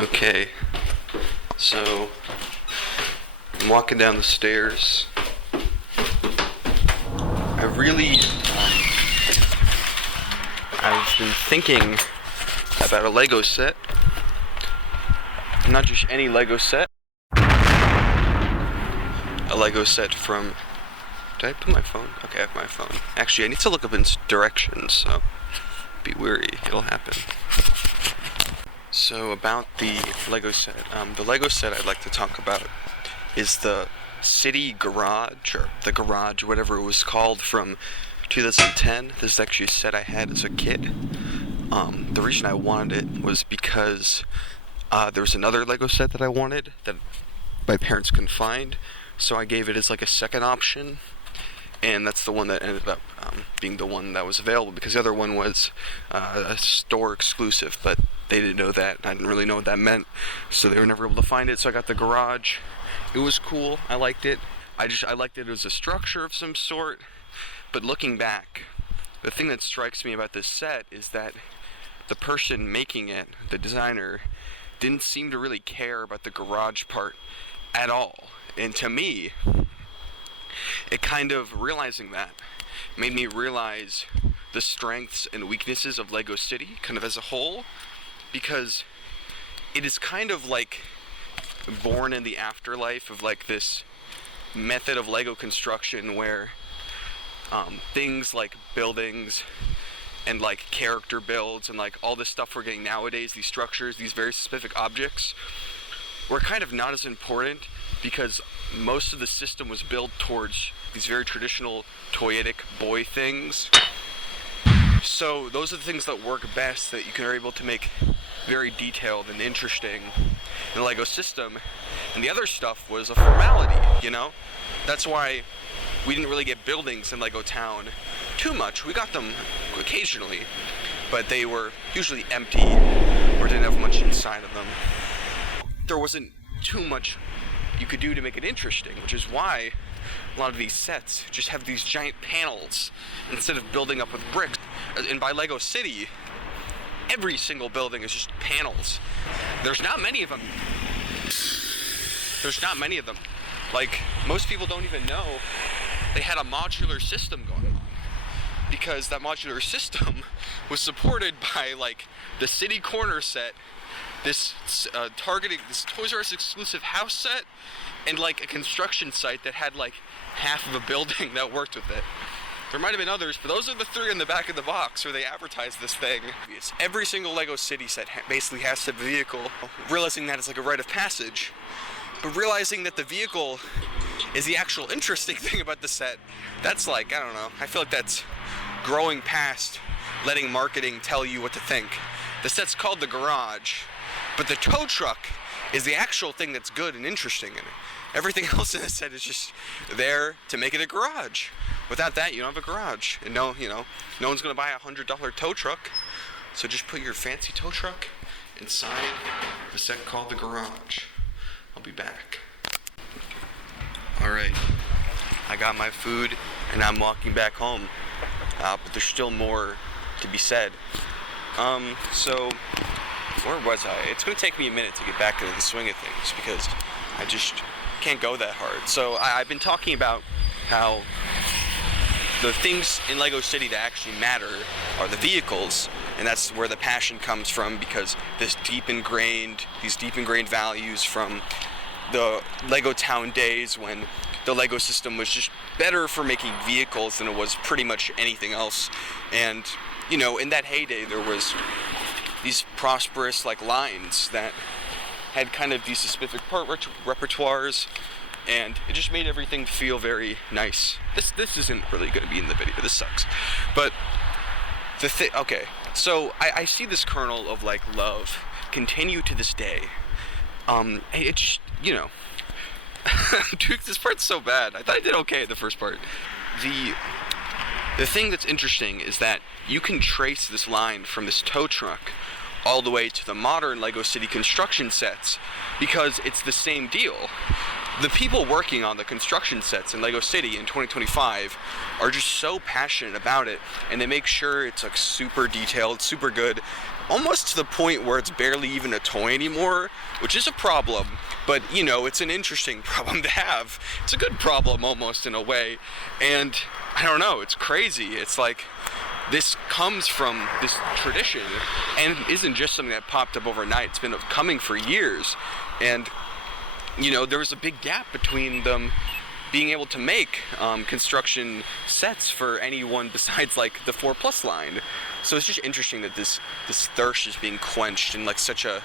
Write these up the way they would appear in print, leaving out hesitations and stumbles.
Okay, so I'm walking down the stairs. I've been thinking about a Lego set. Not just any Lego set. A Lego set from... Did I put my phone? Okay, I have my phone. Actually, I need to look up in directions, so be wary. It'll happen. So about the Lego set. The Lego set I'd like to talk about is the City Garage, or the Garage, whatever it was called, from 2010. This is actually a set I had as a kid. The reason I wanted it was because there was another Lego set that I wanted that my parents couldn't find, so I gave it as like a second option, and that's the one that ended up being the one that was available, because the other one was a store exclusive, but they didn't know that. I didn't really know what that meant, so they were never able to find it, so I got the Garage. It was cool. I liked it. I liked it as a structure of some sort, but looking back, the thing that strikes me about this set is that the person making it, the designer, didn't seem to really care about the garage part at all. And to me, it kind of, realizing that, made me realize the strengths and weaknesses of Lego City, kind of as a whole, because it is kind of like born in the afterlife of like this method of Lego construction where things like buildings and like character builds and like all this stuff we're getting nowadays, these structures, these very specific objects, were kind of not as important because most of the system was built towards these very traditional toyetic boy things. So those are the things that work best, that you are able to make very detailed and interesting in the Lego system. And the other stuff was a formality, you know? That's why we didn't really get buildings in Lego Town too much. We got them occasionally, but they were usually empty or didn't have much inside of them. There wasn't too much you could do to make it interesting, which is why a lot of these sets just have these giant panels instead of building up with bricks. And by Lego City, every single building is just panels. There's not many of them. Like, most people don't even know they had a modular system going on, because that modular system was supported by like the City Corner set, this this Toys R Us exclusive house set, and like a construction site that had like half of a building that worked with it. There might have been others, but those are the three in the back of the box where they advertised this thing. Every single Lego City set basically has to have a vehicle. Realizing that it's like a rite of passage, but realizing that the vehicle is the actual interesting thing about the set, that's like, I don't know, I feel like that's growing past letting marketing tell you what to think. The set's called the Garage, but the tow truck is the actual thing that's good and interesting in it. Everything else in the set is just there to make it a garage. Without that, you don't have a garage. And no one's gonna buy a $100 tow truck. So just put your fancy tow truck inside the set called the Garage. I'll be back. Alright, I got my food and I'm walking back home. But there's still more to be said. So where was I? It's gonna take me a minute to get back into the swing of things because I just can't go that hard. So I've been talking about how the things in Lego City that actually matter are the vehicles, and that's where the passion comes from, because these deep ingrained values from the Lego Town days when the Lego system was just better for making vehicles than it was pretty much anything else. And in that heyday there was these prosperous like lines that had kind of these specific part repertoires, and it just made everything feel very nice. This isn't really going to be in the video. This sucks. But okay, so I see this kernel of like love continue to this day. It just, dude, this part's so bad. I thought I did okay at the first part. The thing that's interesting is that you can trace this line from this tow truck all the way to the modern Lego City construction sets, because it's the same deal. The people working on the construction sets in Lego City in 2025 are just so passionate about it, and they make sure it's like super detailed, super good, almost to the point where it's barely even a toy anymore, which is a problem. But, you know, it's an interesting problem to have. It's a good problem almost in a way. And I don't know, it's crazy. It's like this comes from this tradition and isn't just something that popped up overnight. It's been coming for years. And, you know, there was a big gap between them being able to make construction sets for anyone besides like the 4+ line. So it's just interesting that this thirst is being quenched in like such an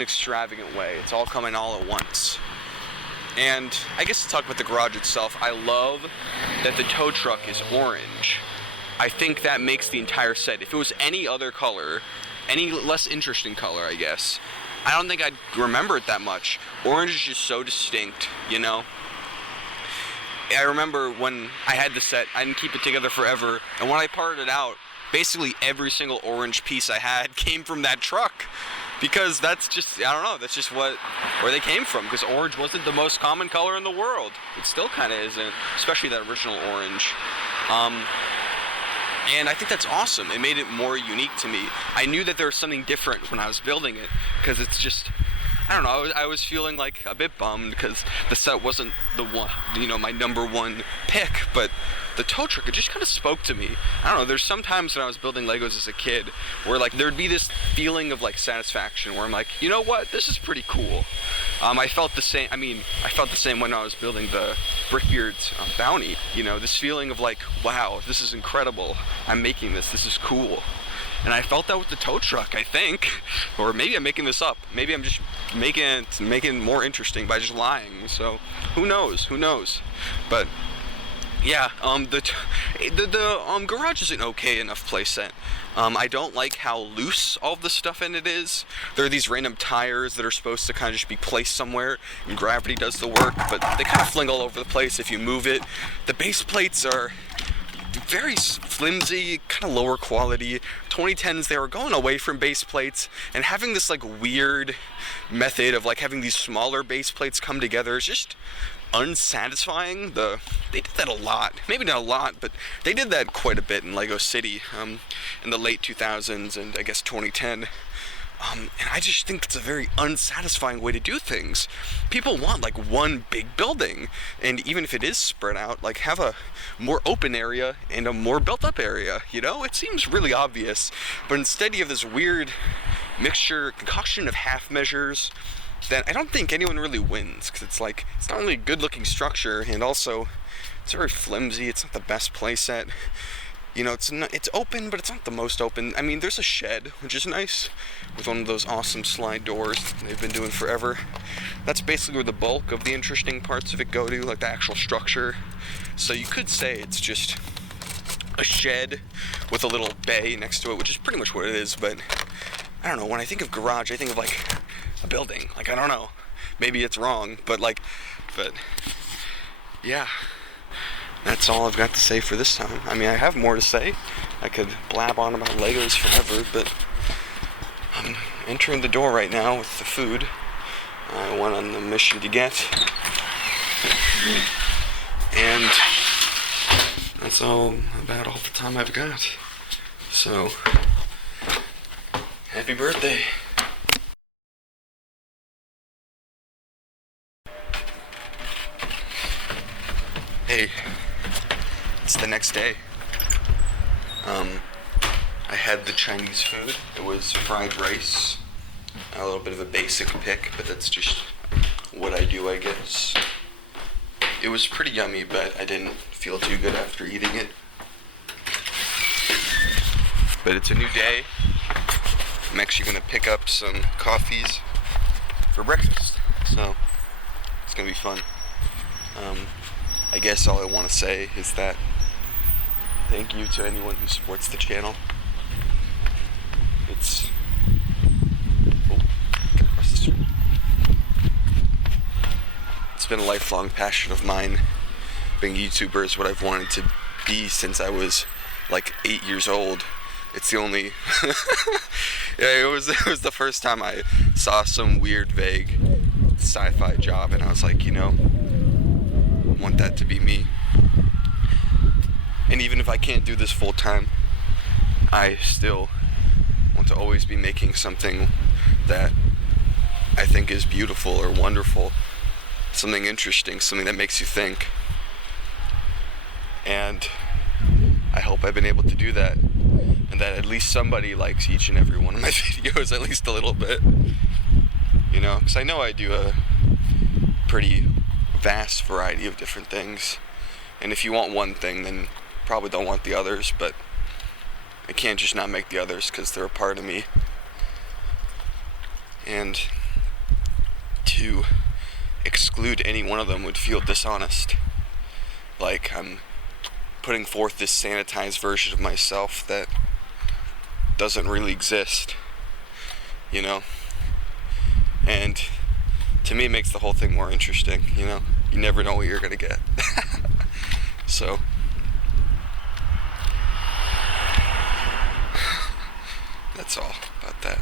extravagant way. It's all coming all at once. And I guess to talk about the garage itself, I love that the tow truck is orange. I think that makes the entire set. If it was any other color, any less interesting color, I guess, I don't think I'd remember it that much. Orange is just so distinct, you know? I remember when I had the set, I didn't keep it together forever, and when I parted it out, basically every single orange piece I had came from that truck. Because that's just, I don't know, that's just where they came from, because orange wasn't the most common color in the world. It still kind of isn't, especially that original orange. And I think that's awesome. It made it more unique to me. I knew that there was something different when I was building it, because it's just, I don't know, I was feeling like a bit bummed because the set wasn't the one, you know, my number one pick, but the tow truck, it just kind of spoke to me. I don't know, there's sometimes when I was building Legos as a kid where like there'd be this feeling of like satisfaction where I'm like, you know what, this is pretty cool. I felt the same when I was building the Brickbeard's Bounty, you know, this feeling of like, wow, this is incredible, I'm making this is cool. And I felt that with the tow truck, I think. Or maybe I'm making this up. Maybe I'm just making it more interesting by just lying. So who knows? But yeah, the garage is an okay enough playset. I don't like how loose all of the stuff in it is. There are these random tires that are supposed to kind of just be placed somewhere, and gravity does the work, but they kind of fling all over the place if you move it. The base plates are very flimsy, kind of lower quality. 2010s, they were going away from base plates and having this like weird method of like having these smaller base plates come together is just unsatisfying. They did that a lot, maybe not a lot, but they did that quite a bit in Lego City in the late 2000s and I guess 2010. And I just think it's a very unsatisfying way to do things. People want like one big building, and even if it is spread out, like have a more open area and a more built up area, you know? It seems really obvious, but instead you have this weird concoction of half measures that I don't think anyone really wins, because it's like, it's not really a good looking structure, and also it's very flimsy, it's not the best playset. You know, it's open, but it's not the most open. I mean, there's a shed, which is nice, with one of those awesome slide doors they've been doing forever. That's basically where the bulk of the interesting parts of it go to, like the actual structure. So you could say it's just a shed with a little bay next to it, which is pretty much what it is, but I don't know, when I think of garage, I think of like a building. Like, I don't know, maybe it's wrong, but yeah. That's all I've got to say for this time. I mean, I have more to say. I could blab on about Legos forever, but I'm entering the door right now with the food I went on the mission to get. And that's all about all the time I've got. So, happy birthday. Hey. It's the next day. I had the Chinese food. It was fried rice. A little bit of a basic pick, but that's just what I do, I guess. It was pretty yummy, but I didn't feel too good after eating it. But it's a new day. I'm actually gonna pick up some coffees for breakfast. So, it's gonna be fun. I guess all I want to say is that thank you to anyone who supports the channel. It's been a lifelong passion of mine. Being a YouTuber is what I've wanted to be since I was like 8 years old. It's the only yeah, it was the first time I saw some weird, vague sci-fi job, and I was like, you know, I want that to be me. And even if I can't do this full time, I still want to always be making something that I think is beautiful or wonderful, something interesting, something that makes you think. And I hope I've been able to do that, and that at least somebody likes each and every one of my videos at least a little bit. You know, because I know I do a pretty vast variety of different things, and if you want one thing, then probably don't want the others, but I can't just not make the others because they're a part of me. And to exclude any one of them would feel dishonest. Like I'm putting forth this sanitized version of myself that doesn't really exist, you know? And to me, it makes the whole thing more interesting, you know? You never know what you're gonna get. So, that's all about that.